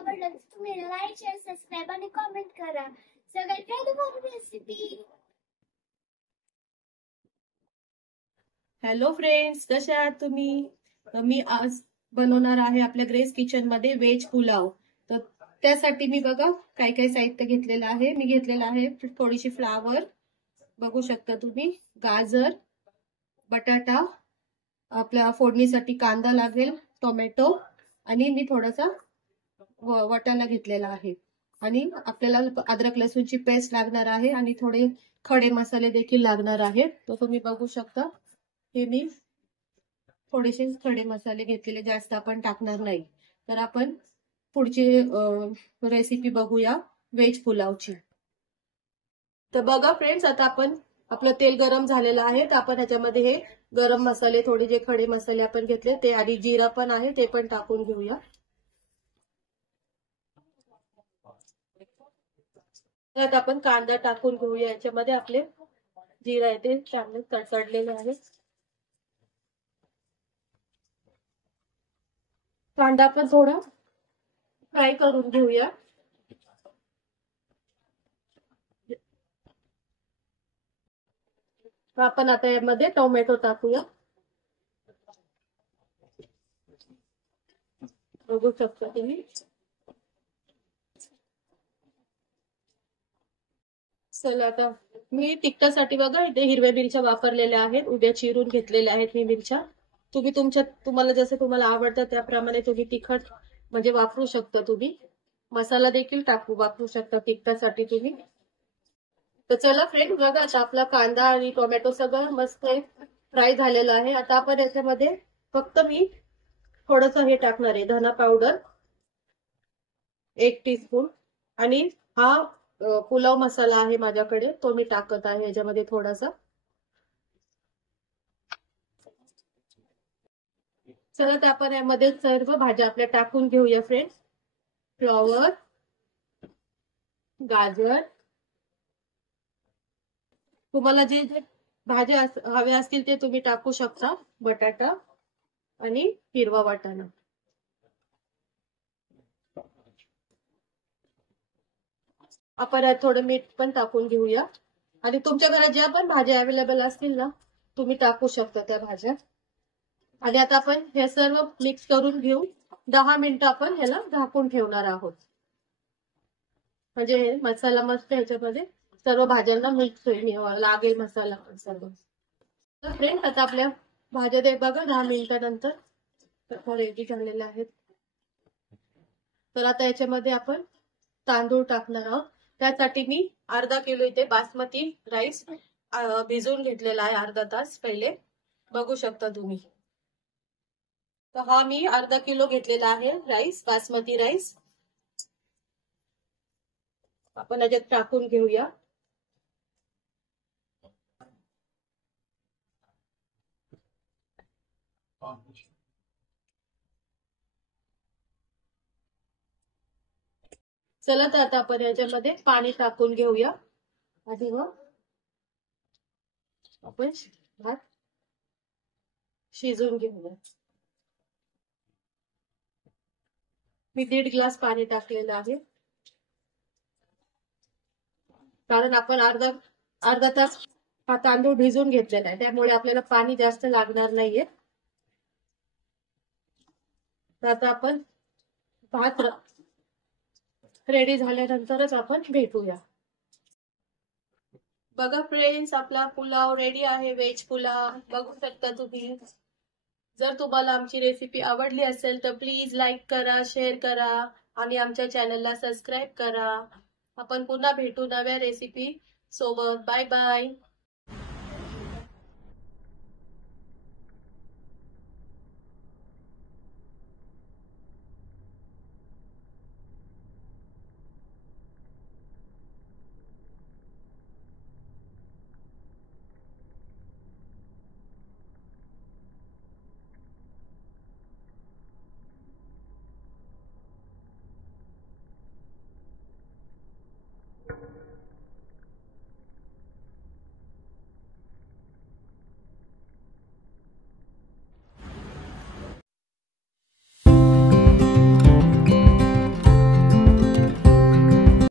आवडला तर तुम्ही लाईक शेअर सबस्क्राईब आणि कमेंट करा. सगळ्यात रेडी रेसिपी. हॅलो फ्रेंड्स, कशा आहात तुम्ही? मी आज बनवणार आहे आपल्या ग्रेस किचन मध्ये व्हेज पुलाव. तर त्यासाठी मी बघा काय काय साहित्य घेतलेलं आहे. मी घेतलेलं आहे थोडीशी फ्लावर, बघू शकता तुम्ही, गाजर, बटाटा, आपल्या फोडणीसाठी कांदा लागेल, टोमॅटो, आणि मी थोडासा वाटाणा घेतलेला आहे. आणि आपल्याला अद्रक लसूणची पेस्ट लागणार आहे आणि थोडे खडे मसाले देखील लागणार आहेत. तो तुम्ही बघू शकता. हे मी थोडेसे खडे मसाले घेतलेले, जास्त आपण टाकणार नाही. तर आपण पुढची रेसिपी बघूया व्हेज पुलावची. तर बघा फ्रेंड्स, आता आपण आपलं तेल गरम झालेलं आहे. तर आपण ह्याच्यामध्ये हे गरम मसाले, थोडे जे खडे मसाले आपण घेतले ते, आणि जिरा पण आहे ते पण टाकून घेऊया. त्यात आपण कांदा टाकून घेऊया. याच्यामध्ये आपले जिरा आहे ते चांगले तडतडलेले आहे. कांदा पण थोडा फ्राय करून घेऊया. आपण आता यामध्ये टोमॅटो टाकूया. बघू शकता तुम्ही. चला, आता मी तिखटासाठी बघा इथे हिरव्या मिरच्या वापरलेल्या आहेत, उभ्या चिरून घेतलेल्या आहेत मी मिरच्या. तुम्ही तुम्हाला जसं तुम्हाला आवडतं त्याप्रमाणे तुम्ही तिखट म्हणजे वापरू शकता. तुम्ही मसाला देखील वापरू शकता तिखटासाठी तुम्ही. तर चला फ्रेंड, बघा आता आपला कांदा आणि टोमॅटो सगळं मस्त फ्राय झालेलं आहे. आता आपण याच्यामध्ये फक्त मी थोडंसं हे टाकणार आहे, धना पावडर 1 टीस्पून, आणि हा पुलाव मसाला आहे माझ्याकडे, तो मी टाकत आहे याच्यामध्ये थोडासा. चला, तर आपण यामध्ये सर्व भाज्या आपल्या टाकून घेऊया फ्रेंड्स. फ्लॉवर, गाजर, तुम्हाला जे जे भाज्या हव्या असतील ते तुम्ही टाकू शकता, बटाटा आणि हिरवा वाटाणा. आपण यात थोडं मीठ पण टाकून घेऊया. आणि तुमच्या घरात ज्या पण भाज्या अवेलेबल असतील ना, तुम्ही टाकू शकता त्या भाज्या. आणि आता आपण हे सर्व मिक्स करून घेऊ. 10 मिनिटं आपण ह्याला झाकून ठेवणार आहोत, म्हणजे मसाला मस्त ह्याच्यामध्ये सर्व भाज्यांना मिक्स लागेल मसाला सर्व. फ्रेंड, आता आपल्या भाज्या ते बघा 10 मिनिटानंतर रेडी झालेल्या आहेत. तर आता याच्यामध्ये आपण तांदूळ टाकणार आहोत. त्यासाठी मी अर्धा किलो इथे बासमती राईस भिजवून घेतलेला आहे अर्धा तास पहिले, बघू शकता तुम्ही. तर हा मी अर्धा किलो घेतलेला आहे राईस, बासमती राईस. आपण याच्यात टाकून घेऊया. चला, तर आता आपण याच्यामध्ये पाणी टाकून घेऊया. आधी मग आपण भात शिजवून घेऊया. मी 1.5 ग्लास पाणी टाकलेलं आहे, कारण आपण अर्धा तास हा तांदूळ भिजवून घेतलेला आहे, त्यामुळे आपल्याला पाणी जास्त लागणार नाहीये. तर आता आपण भात रेडी झाल्यानंतरच आपण भेटूया. बघा फ्रेंड्स, आपला पुलाव रेडी आहे, व्हेज पुलाव बघू शकता तुम्ही. जर तुम्हाला आमची रेसिपी आवडली असेल तर प्लीज लाईक करा, शेअर करा आणि आमच्या चॅनलला सबस्क्राईब करा. आपण पुन्हा भेटू नव्या रेसिपी सोबत. Bye bye.